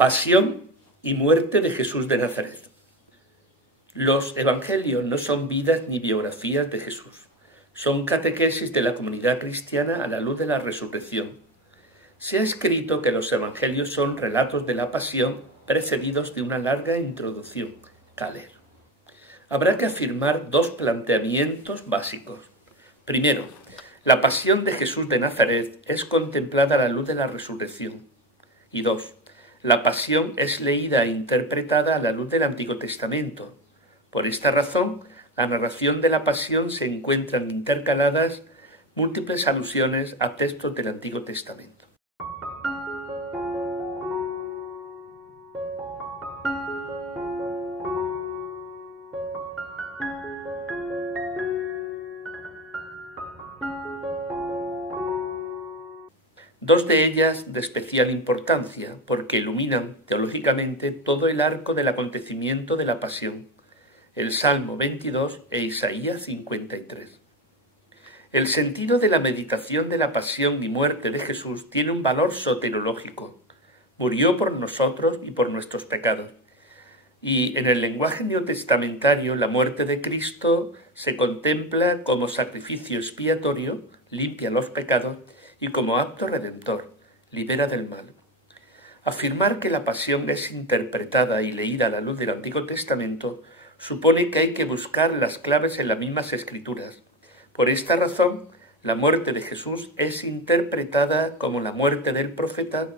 Pasión y muerte de Jesús de Nazaret. Los evangelios no son vidas ni biografías de Jesús, son catequesis de la comunidad cristiana a la luz de la resurrección. Se ha escrito que los evangelios son relatos de la pasión precedidos de una larga introducción, Caler. Habrá que afirmar dos planteamientos básicos. Primero, la pasión de Jesús de Nazaret es contemplada a la luz de la resurrección. Y dos, la pasión es leída e interpretada a la luz del Antiguo Testamento. Por esta razón, la narración de la pasión se encuentran intercaladas múltiples alusiones a textos del Antiguo Testamento. Dos de ellas de especial importancia, porque iluminan teológicamente todo el arco del acontecimiento de la pasión, el Salmo 22 e Isaías 53. El sentido de la meditación de la pasión y muerte de Jesús tiene un valor soterológico. Murió por nosotros y por nuestros pecados. Y en el lenguaje neotestamentario, la muerte de Cristo se contempla como sacrificio expiatorio, limpia los pecados, y como acto redentor, libera del mal. Afirmar que la pasión es interpretada y leída a la luz del Antiguo Testamento supone que hay que buscar las claves en las mismas escrituras. Por esta razón, la muerte de Jesús es interpretada como la muerte del profeta,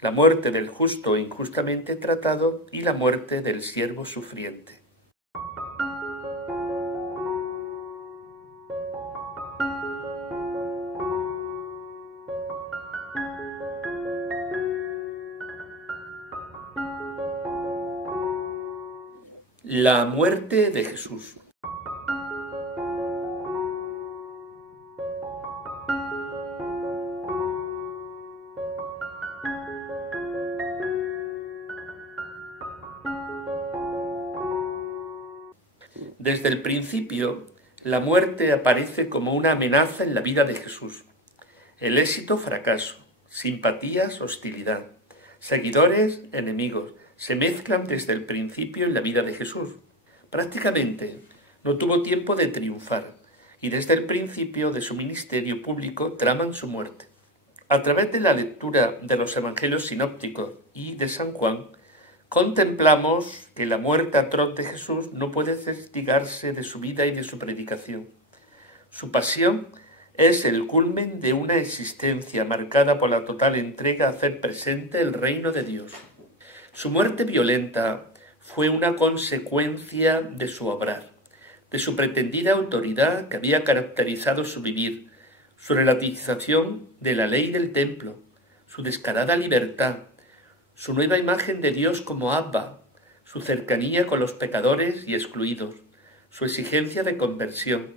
la muerte del justo injustamente tratado y la muerte del siervo sufriente. La muerte de Jesús. Desde el principio, la muerte aparece como una amenaza en la vida de Jesús. El éxito, fracaso. Simpatías, hostilidad. Seguidores, enemigos. Se mezclan desde el principio en la vida de Jesús. Prácticamente no tuvo tiempo de triunfar y desde el principio de su ministerio público traman su muerte. A través de la lectura de los evangelios sinópticos y de San Juan, contemplamos que la muerte atroz de Jesús no puede desligarse de su vida y de su predicación. Su pasión es el culmen de una existencia marcada por la total entrega a hacer presente el reino de Dios. Su muerte violenta fue una consecuencia de su obrar, de su pretendida autoridad que había caracterizado su vivir, su relativización de la ley del templo, su descarada libertad, su nueva imagen de Dios como Abba, su cercanía con los pecadores y excluidos, su exigencia de conversión,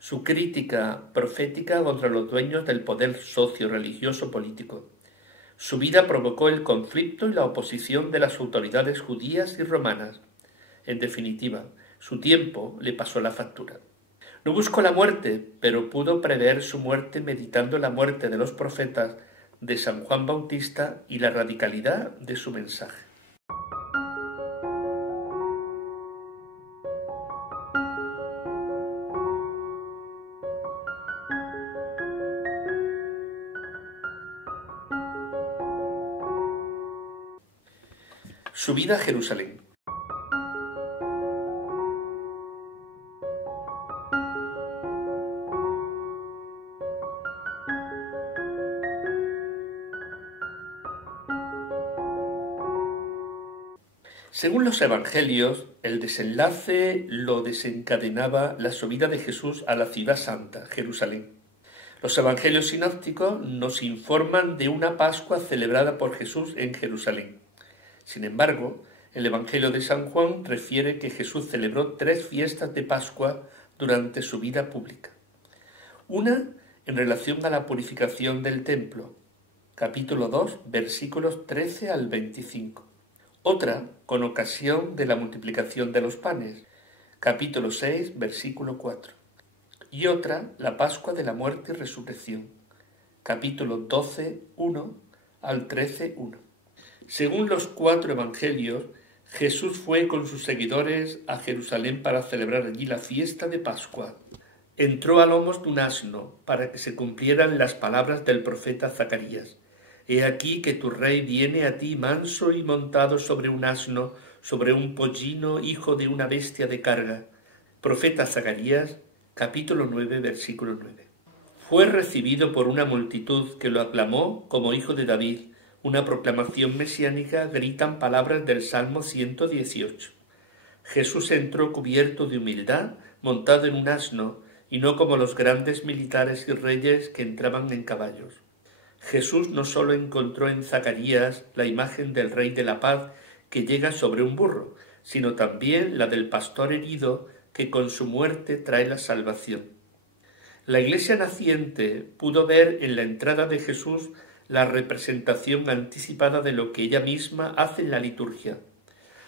su crítica profética contra los dueños del poder socio-religioso político. Su vida provocó el conflicto y la oposición de las autoridades judías y romanas. En definitiva, su tiempo le pasó la factura. No buscó la muerte, pero pudo prever su muerte meditando la muerte de los profetas de San Juan Bautista y la radicalidad de su mensaje. Subida a Jerusalén. Según los evangelios, el desenlace lo desencadenaba la subida de Jesús a la ciudad santa, Jerusalén. Los evangelios sinópticos nos informan de una Pascua celebrada por Jesús en Jerusalén. Sin embargo, el Evangelio de San Juan refiere que Jesús celebró 3 fiestas de Pascua durante su vida pública. Una en relación a la purificación del templo, capítulo 2, versículos 13 al 25. Otra con ocasión de la multiplicación de los panes, capítulo 6, versículo 4. Y otra, la Pascua de la muerte y resurrección, capítulo 12, 1 al 13, 1. Según los 4 evangelios, Jesús fue con sus seguidores a Jerusalén para celebrar allí la fiesta de Pascua. Entró a lomos de un asno para que se cumplieran las palabras del profeta Zacarías. He aquí que tu rey viene a ti manso y montado sobre un asno, sobre un pollino, hijo de una bestia de carga. Profeta Zacarías, capítulo 9, versículo 9. Fue recibido por una multitud que lo aclamó como hijo de David. Una proclamación mesiánica gritan palabras del Salmo 118. Jesús entró cubierto de humildad, montado en un asno, y no como los grandes militares y reyes que entraban en caballos. Jesús no sólo encontró en Zacarías la imagen del Rey de la Paz que llega sobre un burro, sino también la del pastor herido que con su muerte trae la salvación. La Iglesia naciente pudo ver en la entrada de Jesús la representación anticipada de lo que ella misma hace en la liturgia.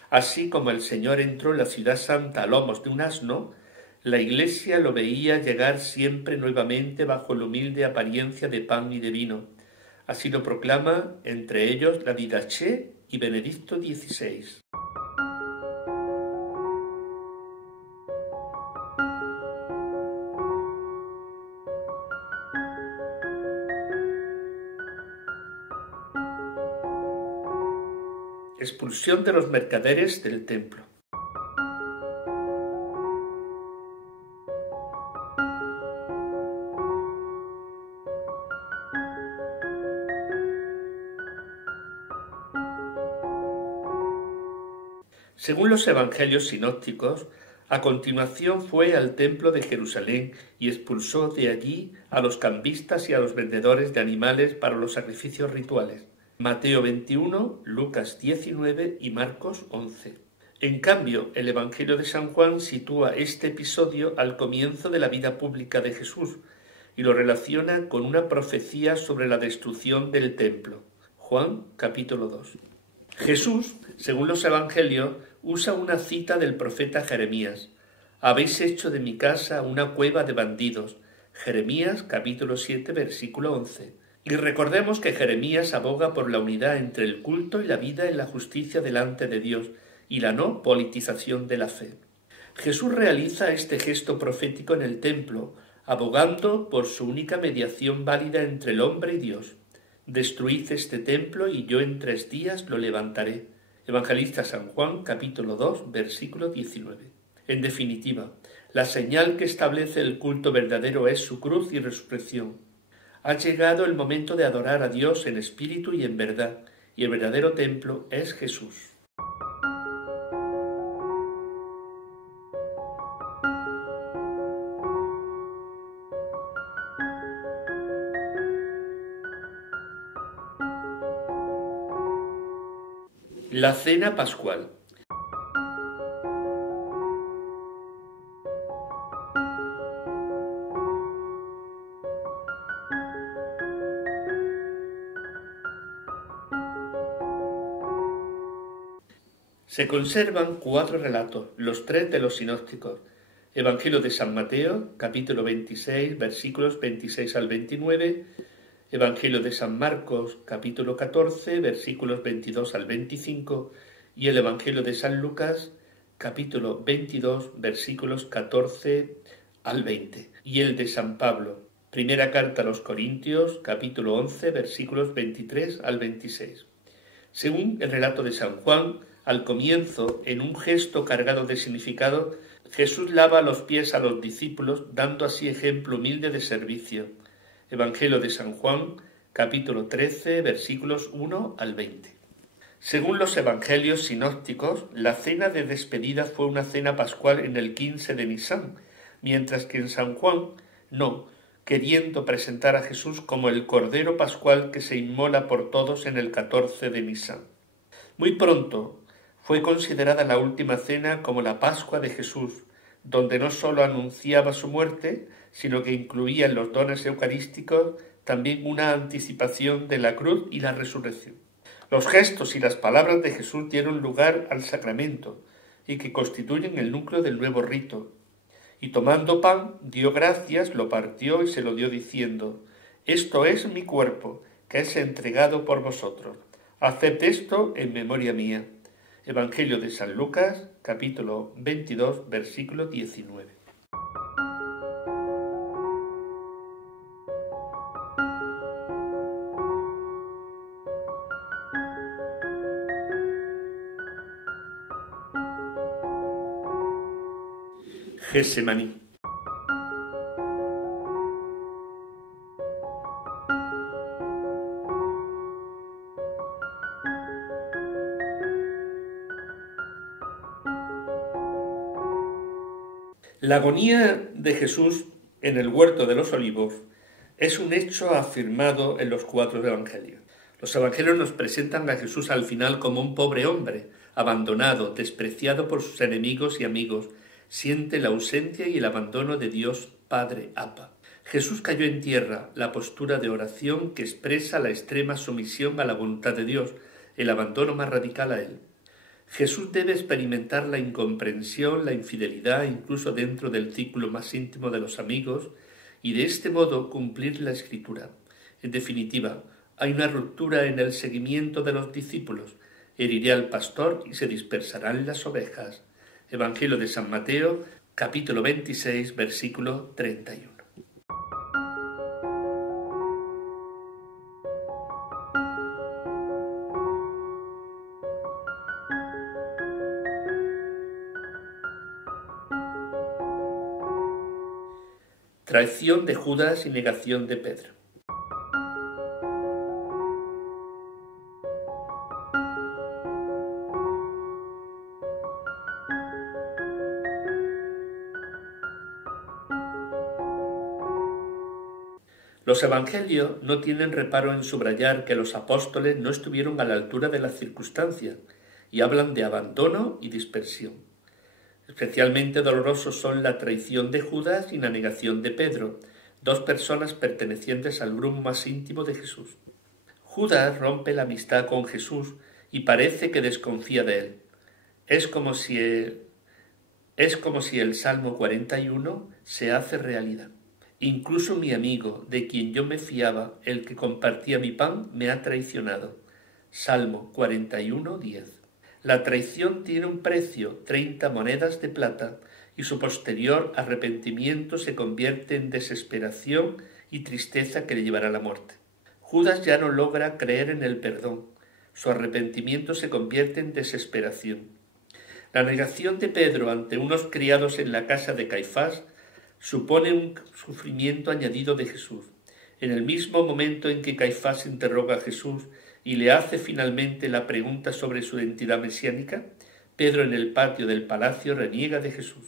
Así como el Señor entró en la ciudad santa a lomos de un asno, la Iglesia lo veía llegar siempre nuevamente bajo la humilde apariencia de pan y de vino. Así lo proclama entre ellos la Didaché y Benedicto XVI. Expulsión de los mercaderes del templo. Según los evangelios sinópticos, a continuación fue al templo de Jerusalén y expulsó de allí a los cambistas y a los vendedores de animales para los sacrificios rituales. Mateo 21, Lucas 19 y Marcos 11. En cambio, el Evangelio de San Juan sitúa este episodio al comienzo de la vida pública de Jesús y lo relaciona con una profecía sobre la destrucción del templo. Juan capítulo 2. Jesús, según los evangelios, usa una cita del profeta Jeremías. Habéis hecho de mi casa una cueva de bandidos. Jeremías capítulo 7 versículo 11. Y recordemos que Jeremías aboga por la unidad entre el culto y la vida en la justicia delante de Dios y la no politización de la fe. Jesús realiza este gesto profético en el templo, abogando por su única mediación válida entre el hombre y Dios. Destruid este templo y yo en 3 días lo levantaré. Evangelista San Juan, capítulo 2, versículo 19. En definitiva, la señal que establece el culto verdadero es su cruz y resurrección. Ha llegado el momento de adorar a Dios en espíritu y en verdad, y el verdadero templo es Jesús. La cena pascual. Se conservan 4 relatos, los 3 de los sinópticos. Evangelio de San Mateo, capítulo 26, versículos 26 al 29, Evangelio de San Marcos, capítulo 14, versículos 22 al 25, y el Evangelio de San Lucas, capítulo 22, versículos 14 al 20, y el de San Pablo, primera carta a los Corintios, capítulo 11, versículos 23 al 26. Según el relato de San Juan, al comienzo, en un gesto cargado de significado, Jesús lava los pies a los discípulos, dando así ejemplo humilde de servicio. Evangelio de San Juan, capítulo 13, versículos 1 al 20. Según los evangelios sinópticos, la cena de despedida fue una cena pascual en el 15 de Nisán, mientras que en San Juan no, queriendo presentar a Jesús como el Cordero Pascual que se inmola por todos en el 14 de Nisán. Muy pronto fue considerada la última cena como la Pascua de Jesús, donde no sólo anunciaba su muerte, sino que incluía en los dones eucarísticos también una anticipación de la cruz y la resurrección. Los gestos y las palabras de Jesús dieron lugar al sacramento y que constituyen el núcleo del nuevo rito. Y tomando pan, dio gracias, lo partió y se lo dio diciendo: «Esto es mi cuerpo, que es entregado por vosotros. Haced esto en memoria mía. Evangelio de San Lucas, capítulo 22, versículo 19. Gesemaní. La agonía de Jesús en el huerto de los olivos es un hecho afirmado en los 4 evangelios. Los evangelios nos presentan a Jesús al final como un pobre hombre, abandonado, despreciado por sus enemigos y amigos. Siente la ausencia y el abandono de Dios Padre Abba. Jesús cayó en tierra, la postura de oración que expresa la extrema sumisión a la voluntad de Dios, el abandono más radical a Él. Jesús debe experimentar la incomprensión, la infidelidad, incluso dentro del círculo más íntimo de los amigos, y de este modo cumplir la Escritura. En definitiva, hay una ruptura en el seguimiento de los discípulos. Heriré al pastor y se dispersarán las ovejas. Evangelio de San Mateo, capítulo 26, versículo 31. Traición de Judas y negación de Pedro. Los evangelios no tienen reparo en subrayar que los apóstoles no estuvieron a la altura de las circunstancias y hablan de abandono y dispersión. Especialmente dolorosos son la traición de Judas y la negación de Pedro, dos personas pertenecientes al grupo más íntimo de Jesús. Judas rompe la amistad con Jesús y parece que desconfía de él. Es como si el Salmo 41 se hace realidad. Incluso mi amigo, de quien yo me fiaba, el que compartía mi pan, me ha traicionado. Salmo 41, 10. La traición tiene un precio, 30 monedas de plata, y su posterior arrepentimiento se convierte en desesperación y tristeza que le llevará a la muerte. Judas ya no logra creer en el perdón. Su arrepentimiento se convierte en desesperación. La negación de Pedro ante unos criados en la casa de Caifás supone un sufrimiento añadido de Jesús. En el mismo momento en que Caifás interroga a Jesús y le hace finalmente la pregunta sobre su identidad mesiánica, Pedro en el patio del palacio reniega de Jesús.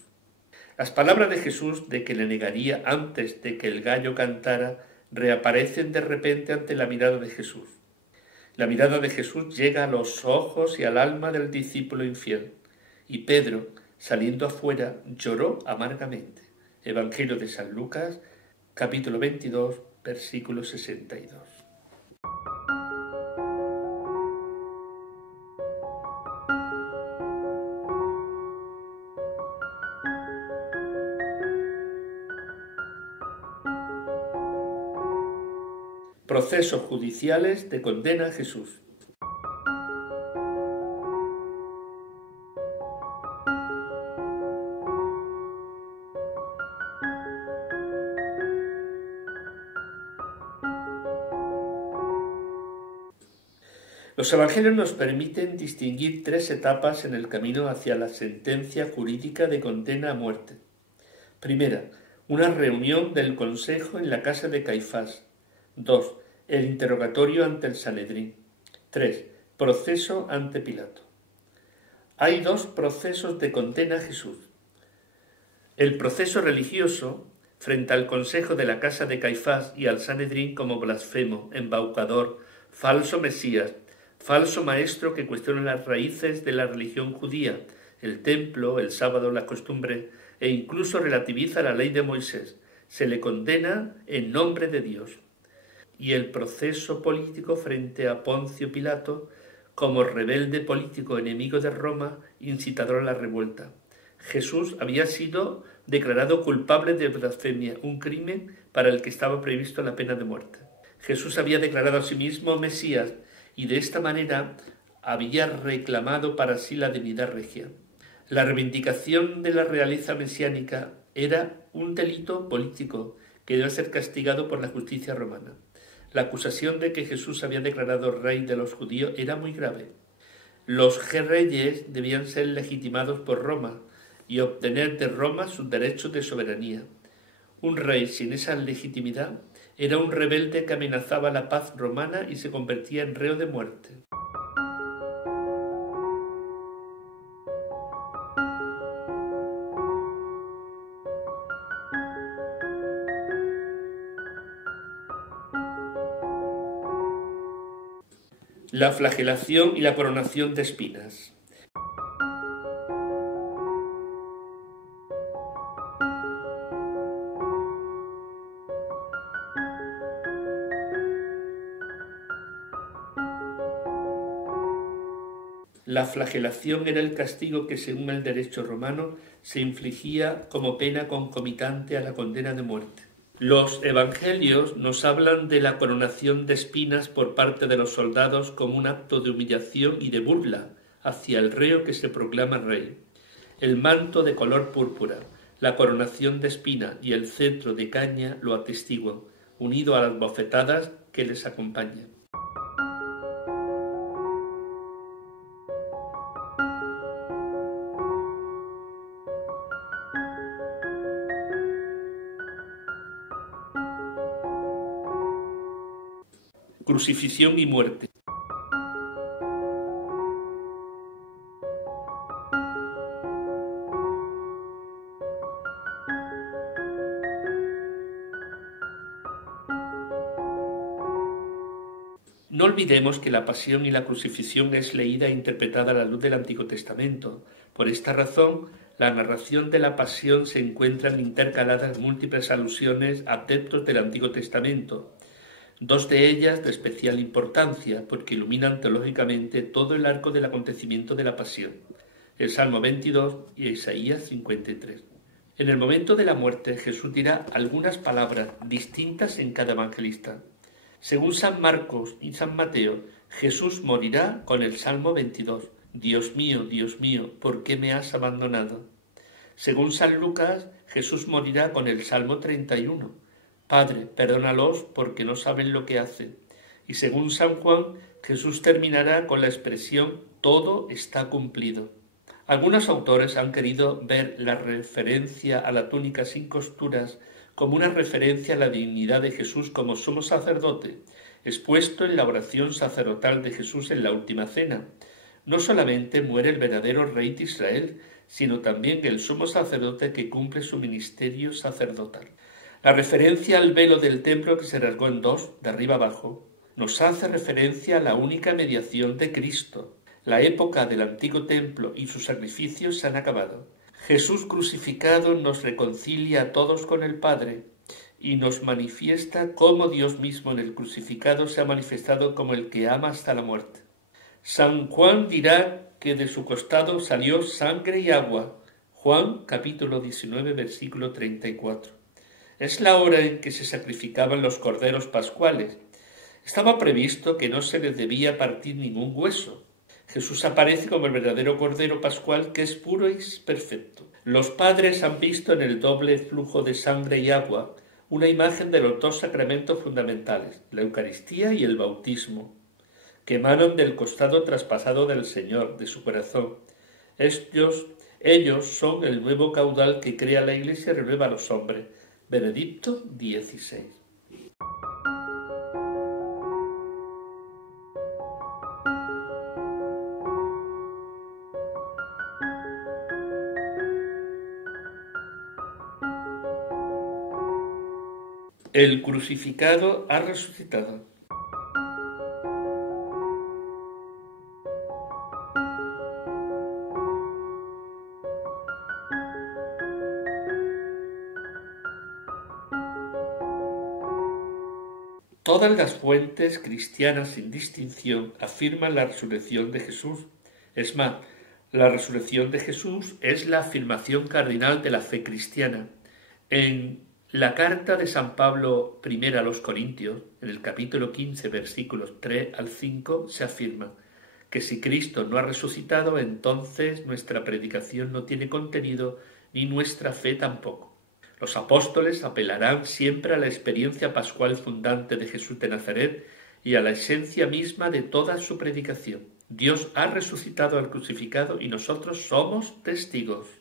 Las palabras de Jesús de que le negaría antes de que el gallo cantara reaparecen de repente ante la mirada de Jesús. La mirada de Jesús llega a los ojos y al alma del discípulo infiel, y Pedro, saliendo afuera, lloró amargamente. Evangelio de San Lucas, capítulo 22, versículo 62. Procesos judiciales de condena a Jesús. Los evangelios nos permiten distinguir 3 etapas en el camino hacia la sentencia jurídica de condena a muerte. Primera, una reunión del Consejo en la casa de Caifás. 2. El interrogatorio ante el Sanedrín. 3. Proceso ante Pilato. Hay 2 procesos de condena a Jesús. El proceso religioso, frente al Consejo de la casa de Caifás y al Sanedrín como blasfemo, embaucador, falso Mesías, falso maestro que cuestiona las raíces de la religión judía, el templo, el sábado, la costumbre, e incluso relativiza la ley de Moisés. Se le condena en nombre de Dios. Y el proceso político frente a Poncio Pilato como rebelde político enemigo de Roma, incitador a la revuelta. Jesús había sido declarado culpable de blasfemia, un crimen para el que estaba previsto la pena de muerte. Jesús había declarado a sí mismo Mesías y de esta manera había reclamado para sí la dignidad regia. La reivindicación de la realeza mesiánica era un delito político que debe ser castigado por la justicia romana. La acusación de que Jesús había declarado rey de los judíos era muy grave. Los reyes debían ser legitimados por Roma y obtener de Roma sus derechos de soberanía. Un rey sin esa legitimidad era un rebelde que amenazaba la paz romana y se convertía en reo de muerte. La flagelación y la coronación de espinas. La flagelación era el castigo que, según el derecho romano, se infligía como pena concomitante a la condena de muerte. Los evangelios nos hablan de la coronación de espinas por parte de los soldados como un acto de humillación y de burla hacia el reo que se proclama rey. El manto de color púrpura, la coronación de espina y el cetro de caña lo atestiguan, unido a las bofetadas que les acompañan. Crucifixión y muerte. No olvidemos que la pasión y la crucifixión es leída e interpretada a la luz del Antiguo Testamento. Por esta razón, la narración de la pasión se encuentran intercaladas múltiples alusiones a textos del Antiguo Testamento, dos de ellas de especial importancia porque iluminan teológicamente todo el arco del acontecimiento de la pasión, el Salmo 22 y Isaías 53. En el momento de la muerte, Jesús dirá algunas palabras distintas en cada evangelista. Según San Marcos y San Mateo, Jesús morirá con el Salmo 22. Dios mío, ¿por qué me has abandonado? Según San Lucas, Jesús morirá con el Salmo 31. Padre, perdónalos porque no saben lo que hacen. Y según San Juan, Jesús terminará con la expresión todo está cumplido. Algunos autores han querido ver la referencia a la túnica sin costuras como una referencia a la dignidad de Jesús como sumo sacerdote, expuesto en la oración sacerdotal de Jesús en la última cena. No solamente muere el verdadero rey de Israel, sino también el sumo sacerdote que cumple su ministerio sacerdotal. La referencia al velo del templo que se rasgó en dos, de arriba abajo, nos hace referencia a la única mediación de Cristo. La época del antiguo templo y sus sacrificios se han acabado. Jesús crucificado nos reconcilia a todos con el Padre y nos manifiesta cómo Dios mismo en el crucificado se ha manifestado como el que ama hasta la muerte. San Juan dirá que de su costado salió sangre y agua. Juan capítulo 19 versículo 34. Es la hora en que se sacrificaban los corderos pascuales. Estaba previsto que no se les debía partir ningún hueso. Jesús aparece como el verdadero cordero pascual que es puro y perfecto. Los padres han visto en el doble flujo de sangre y agua una imagen de los dos sacramentos fundamentales, la Eucaristía y el bautismo, que emanan del costado traspasado del Señor, de su corazón. Ellos son el nuevo caudal que crea la Iglesia y renueva a los hombres. Benedicto XVI. El crucificado ha resucitado. Todas las fuentes cristianas sin distinción afirman la resurrección de Jesús. Es más, la resurrección de Jesús es la afirmación cardinal de la fe cristiana. En La carta de San Pablo I a los Corintios, en el capítulo 15, versículos 3 al 5, se afirma que si Cristo no ha resucitado, entonces nuestra predicación no tiene contenido, ni nuestra fe tampoco. Los apóstoles apelarán siempre a la experiencia pascual fundante de Jesús de Nazaret y a la esencia misma de toda su predicación. Dios ha resucitado al crucificado y nosotros somos testigos.